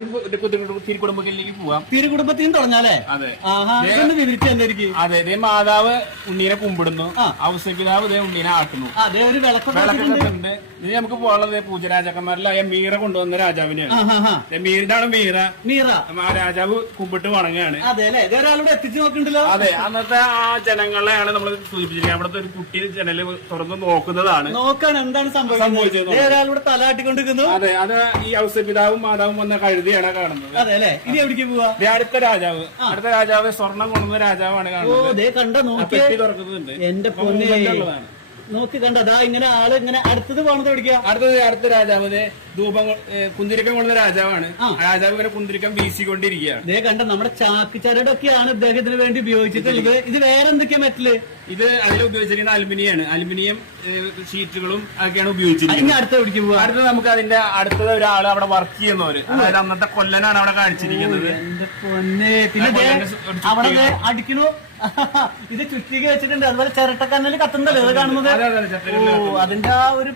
തിരുക്കുടുംബത്തിലേക്ക് പോവാം. തിരുകുടുംബത്തിൽ തുടങ്ങാല്ലേ? അതെ. വിവരിച്ച് എന്തായിരിക്കും? അതെ, ഇതേ മാതാവ് ഉണ്ണീനെ കുമ്പിടുന്നു, ഔസപിതാവ് ഇതേ ഉണ്ണീനെ ആട്ടുന്നു. അതെ, ഒരു വിളക്കൊക്കെ ഉണ്ട്. ഇനി നമുക്ക് പോകാനുള്ളത് പൂജരാജാക്കന്മാരിലായ മീറ കൊണ്ടുവന്ന രാജാവിനെയാണ്. ഇതാണ് മീറ. ആ രാജാവ് കുമ്പിട്ട് വണങ്ങാണ്. അതെ അല്ലെ, ഇതൊരാളോട് എത്തിച്ചു നോക്കണ്ടല്ലോ. അതെ, അന്നത്തെ ആ ജനങ്ങളെയാണ് നമ്മൾ സൂചിപ്പിച്ചിരിക്കുന്നത്. അവിടുത്തെ ഒരു കുട്ടി ജനല് തുറന്ന് നോക്കുന്നതാണ്, നോക്കാണ് എന്താണ് സംഭവിച്ചത്. ഒരാളോട് തലാട്ടിക്കൊണ്ടിരിക്കുന്നു. അതെ, അത് ഈ ഔസപിതാവും മാതാവും വന്ന കഴുതിയാണ് കാണുന്നത്. അതെ അല്ലെ, ഇനി എവിടേക്ക് പോവാ? അടുത്ത രാജാവ് സ്വർണം കൊണ്ടുവന്ന രാജാവാണ് കാണുന്നത്. കണ്ട നോക്കി തുറക്കുന്നുണ്ട്. എന്റെ പൊന്നെ, നോക്കി കണ്ട അതാ ഇങ്ങനെ ആള് ഇങ്ങനെ അടുത്തത് പോണത് എവിടേക്കാ? അടുത്ത രാജാവ് ധൂപം കുന്തിരിക്കം കൊണ്ടുവന്ന രാജാവാണ്. രാജാവ് ഇങ്ങനെ കുന്തിരിക്കം വീശിക്കൊണ്ടിരിക്കുകയാണ്. ഇതേ കണ്ട നമ്മുടെ ചാക്ക് ചരടൊക്കെയാണ് ഇദ്ദേഹത്തിന് വേണ്ടി ഉപയോഗിച്ചിട്ടുള്ളത്. ഇത് വേറെ എന്തൊക്കെയാ മെറ്റല്? ഇത് അതിൽ ഉപയോഗിച്ചിരിക്കുന്ന അലുമിനിയം ഷീറ്റുകളും ഒക്കെയാണ് ഉപയോഗിച്ചിരിക്കുന്നത്. അടുത്ത എവിടേക്ക് പോവാ? അടുത്തത് നമുക്ക് അതിന്റെ അടുത്തത് ഒരാൾ അവിടെ വർക്ക് ചെയ്യുന്നവര്, അതായത് അന്നത്തെ കൊല്ലനാണ് അവിടെ കാണിച്ചിരിക്കുന്നത്. എന്റെ പൊന്നെ, പിന്നെ അവിടെ അടിക്കണു. ഇത് ചുറ്റിക വെച്ചിട്ടുണ്ട്. അതുപോലെ ചിരട്ടക്കന്നല് കത്തുന്നല്ലേ അത് കാണുന്നത്? അതിന്റെ ആ ഒരു